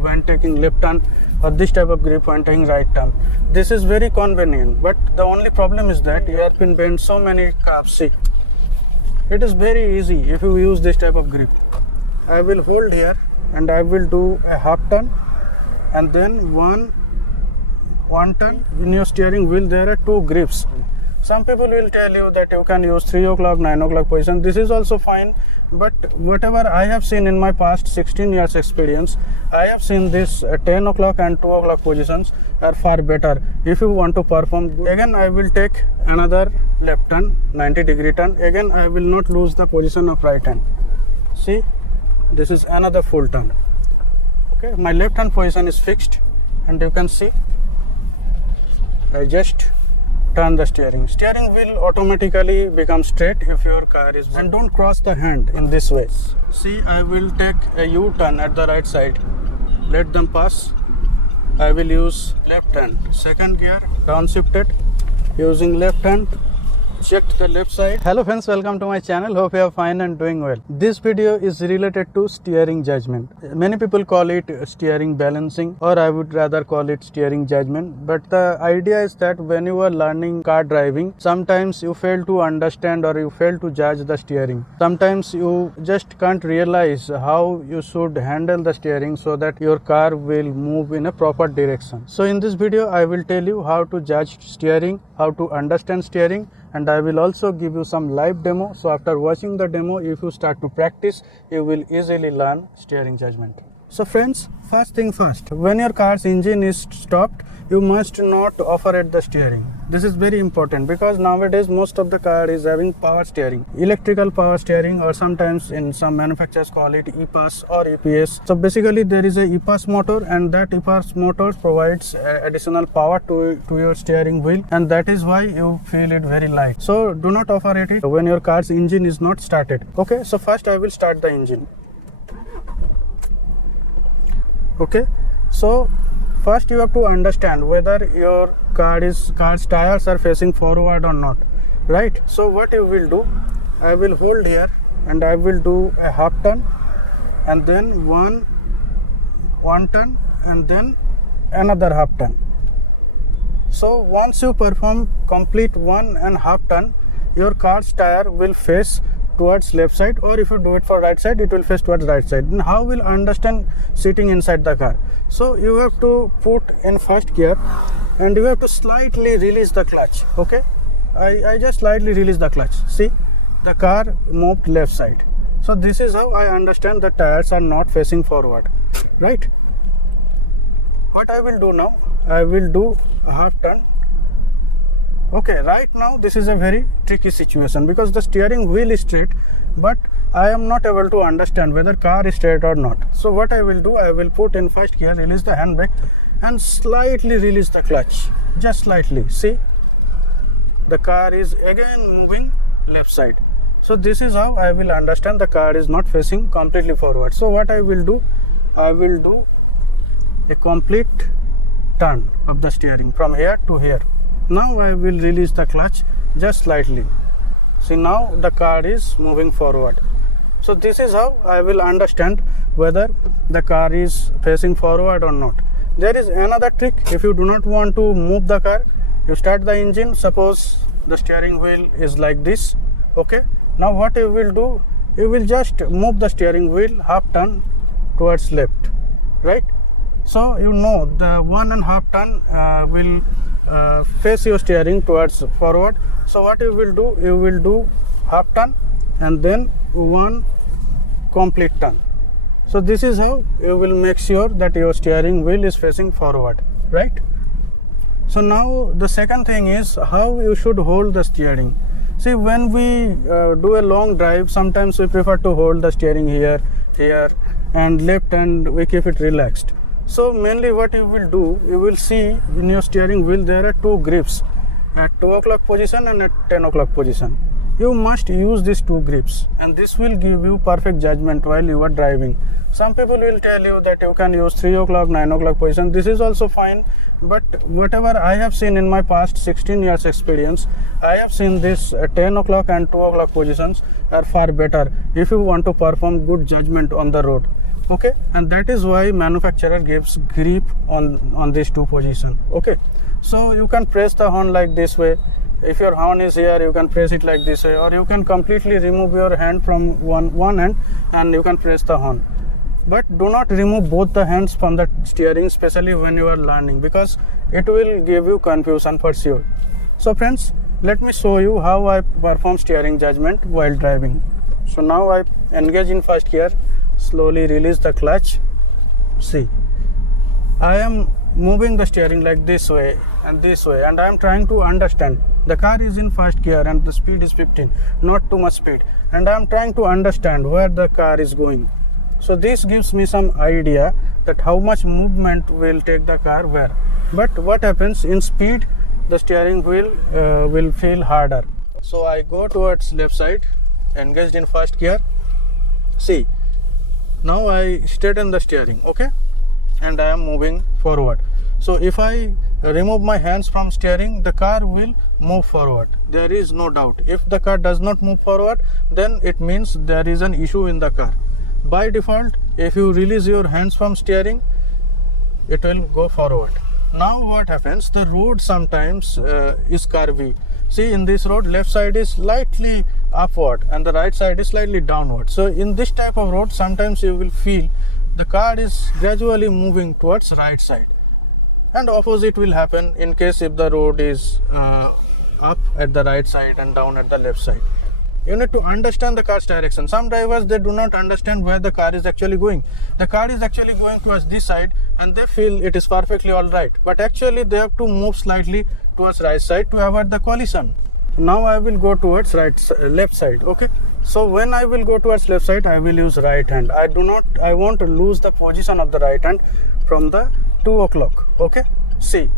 when taking left turn, or this type of grip when taking right turn. This is very convenient, but the only problem is that hairpin bends so many curves. See, it is very easy if you use this type of grip. I will hold here and I will do a half turn and then one turn. In your steering wheel there are two grips. Some people will tell you that you can use 3 o'clock, 9 o'clock position. This is also fine, but whatever I have seen in my past 16 years experience, I have seen this 10 o'clock and 2 o'clock positions are far better if you want to perform good. Again I will take another left turn, 90-degree turn. Again I will not lose the position of right hand. See, this is another full turn. Okay, my left hand position is fixed and you can see I just turn the steering. Steering wheel automatically becomes straight if your car is, and don't cross the hand in this way. See, I will take a U-turn at the right side. Let them pass. I will use left hand. Second gear, downshifted. Using left hand, check the left side. Hello friends, welcome to my channel. Hope you are fine and doing well. This video is related to steering judgment. Many people call it steering balancing, or I would rather call it steering judgment. But the idea is that when you are learning car driving, sometimes you fail to understand or you fail to judge the steering. Sometimes you just can't realize how you should handle the steering so that your car will move in a proper direction. So in this video, I will tell you how to judge steering, how to understand steering, and I will also give you some live demo. So after watching the demo, if you start to practice, you will easily learn steering judgment. So friends, first thing first, when your car's engine is stopped, you must not operate the steering. This is very important because nowadays most of the car is having power steering, electrical power steering, or sometimes in some manufacturers call it EPAS or EPS. So basically there is a EPAS motor, and that EPAS motor provides additional power to your steering wheel, and that is why you feel it very light. So do not operate it when your car's engine is not started. Okay, so first I will start the engine. Okay, so first you have to understand whether your car's tires are facing forward or not, right? So what you will do, I will hold here and I will do a half turn and then one turn and then another half turn. So once you perform complete 1.5 turn, your car's tire will face towards left side, or if you do it for right side, it will face towards right side. And how will understand sitting inside the car? So you have to put in first gear and you have to slightly release the clutch. Okay, I just slightly release the clutch. See, the car moved left side. So this is how I understand the tires are not facing forward, right? What I will do now, I will do a half turn. Okay, right now this is a very tricky situation because the steering wheel is straight, but I am not able to understand whether car is straight or not. So what I will do, I will put in first gear, release the handbrake and slightly release the clutch, just slightly. See, the car is again moving left side. So this is how I will understand the car is not facing completely forward. So what I will do, I will do a complete turn of the steering from here to here. Now I will release the clutch just slightly. See, now the car is moving forward. So this is how I will understand whether the car is facing forward or not. There is another trick. If you do not want to move the car, you start the engine. Suppose the steering wheel is like this. Okay, now what you will do, you will just move the steering wheel half turn towards left, right? So you know the 1.5 turn will face your steering towards forward. So what you will do half turn and then one complete turn. So this is how you will make sure that your steering wheel is facing forward, right? So now the second thing is how you should hold the steering. See, when we do a long drive, sometimes we prefer to hold the steering here and left, and we keep it relaxed. So mainly what you will do, you will see in your steering wheel there are two grips at 2 o'clock position and at 10 o'clock position. You must use these two grips, and this will give you perfect judgment while you are driving. Some people will tell you that you can use 3 o'clock, 9 o'clock position. This is also fine, but whatever I have seen in my past 16 years experience, I have seen this 10 o'clock and 2 o'clock positions are far better if you want to perform good judgment on the road. Okay, and that is why manufacturer gives grip on these two position. Okay, so you can press the horn like this way. If your horn is here, you can press it like this way, or you can completely remove your hand from one end and you can press the horn. But do not remove both the hands from the steering, especially when you are learning, because it will give you confusion for sure. So friends, let me show you how I perform steering judgment while driving. So now I engage in first gear, slowly release the clutch. See, I am moving the steering like this way, and I am trying to understand. The car is in first gear and the speed is 15, not too much speed, and I am trying to understand where the car is going. So this gives me some idea that how much movement will take the car where. But what happens in speed, the steering wheel will feel harder. So I go towards left side, engaged in first gear. See, now I straighten the steering, okay, and I am moving forward. So if I remove my hands from steering, the car will move forward. There is no doubt. If the car does not move forward, then it means there is an issue in the car. By default, if you release your hands from steering, it will go forward. Now what happens, the road sometimes is curvy. See, in this road, left side is slightly upward and the right side is slightly downward. So in this type of road, sometimes you will feel the car is gradually moving towards right side, and opposite will happen in case if the road is up at the right side and down at the left side. You need to understand the car's direction. Some drivers, they do not understand where the car is actually going. The car is actually going towards this side and they feel it is perfectly all right, but actually they have to move slightly towards right side to avoid the collision. Now I will go towards left side. Okay, so when I will go towards left side, I will use right hand. I want to lose the position of the right hand from the 2 o'clock. Okay, see,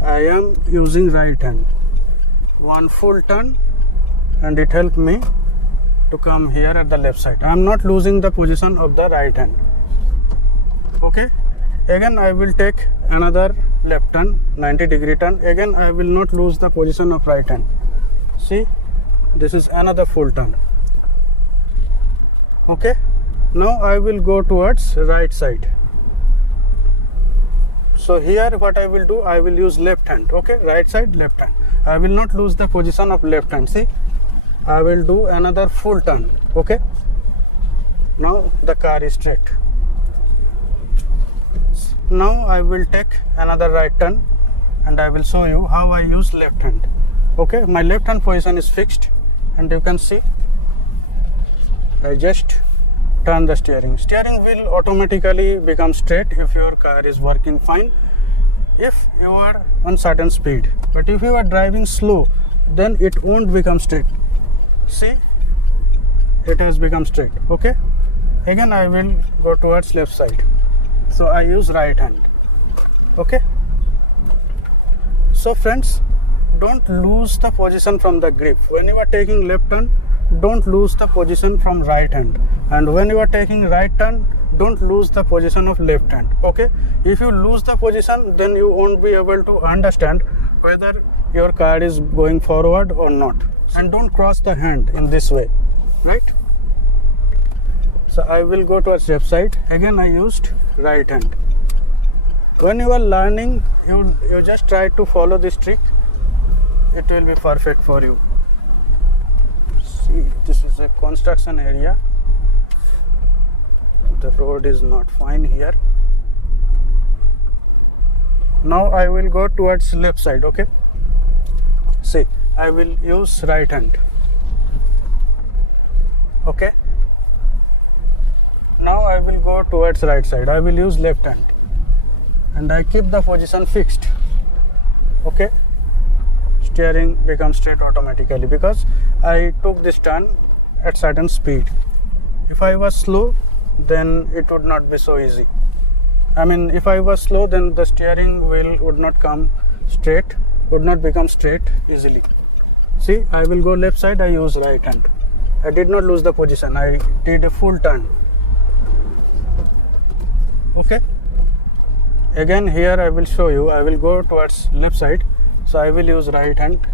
I am using right hand, one full turn, and it helped me to come here at the left side. I am not losing the position of the right hand. Okay, again I will take another left turn, 90-degree turn. Again I will not lose the position of right hand. See, this is another full turn. Okay, now I will go towards right side. So here what I will do, I will use left hand. Okay, right side, left hand. I will not lose the position of left hand. See, I will do another full turn. Okay, now the car is straight. Now I will take another right turn and I will show you how I use left hand. Okay, my left hand position is fixed and you can see I just turn the steering. Steering wheel automatically becomes straight if your car is working fine, if you are on certain speed. But if you are driving slow, then it won't become straight. See, it has become straight. Okay, again I will go towards left side. So I use right hand. Okay, so friends, don't lose the position from the grip. When you are taking left turn, don't lose the position from right hand, and when you are taking right turn, don't lose the position of left hand. Okay, if you lose the position, then you won't be able to understand whether your car is going forward or not. And don't cross the hand in this way, right? So I will go towards left side. Again I used right hand. When you are learning, you just try to follow this trick. It will be perfect for you. See, this is a construction area. The road is not fine here. Now I will go towards left side. Okay, see, I will use right hand. Okay, now I will go towards right side. I will use left hand and I keep the position fixed. Okay, steering becomes straight automatically because I took this turn at certain speed. If I was slow, then it would not be so easy. I mean, if I was slow, then the steering wheel would not come straight, would not become straight easily. See, I will go left side, I use right hand. I did not lose the position, I did a full turn. Okay, again here I will show you. I will go towards left side, so I will use right hand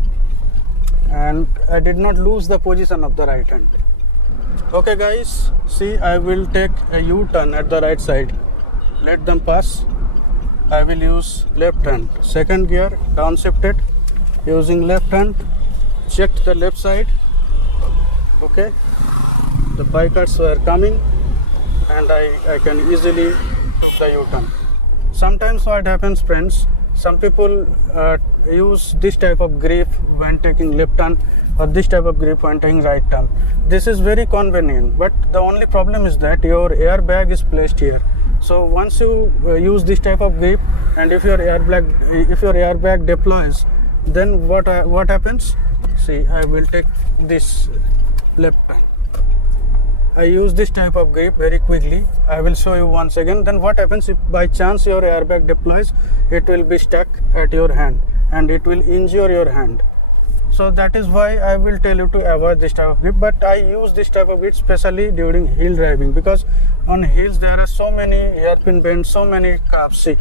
and I did not lose the position of the right hand. Okay guys, see, I will take a U-turn at the right side. Let them pass. I will use left hand. Second gear, downshifted. Using left hand, checked the left side. Okay, the bikers were coming and I can easily took the U-turn. Sometimes what happens, friends, some people use this type of grip when taking left turn or this type of grip when taking right turn. This is very convenient, but the only problem is that your airbag is placed here. So once you use this type of grip, and if your airbag deploys, then what happens? See, I will take this left turn. I use this type of grip very quickly. I will show you once again. Then what happens if by chance your airbag deploys, it will be stuck at your hand and it will injure your hand. So that is why I will tell you to avoid this type of grip. But I use this type of grip especially during hill driving, because on hills there are so many hairpin bends, so many curves. See,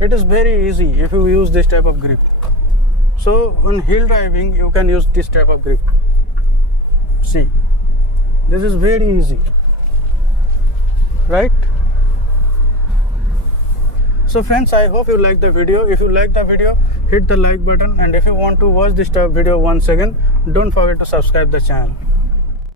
it is very easy if you use this type of grip. So on hill driving you can use this type of grip. See, this is very easy, right? So friends, I hope you like the video. If you like the video, hit the like button, and if you want to watch this type of video once again, don't forget to subscribe the channel.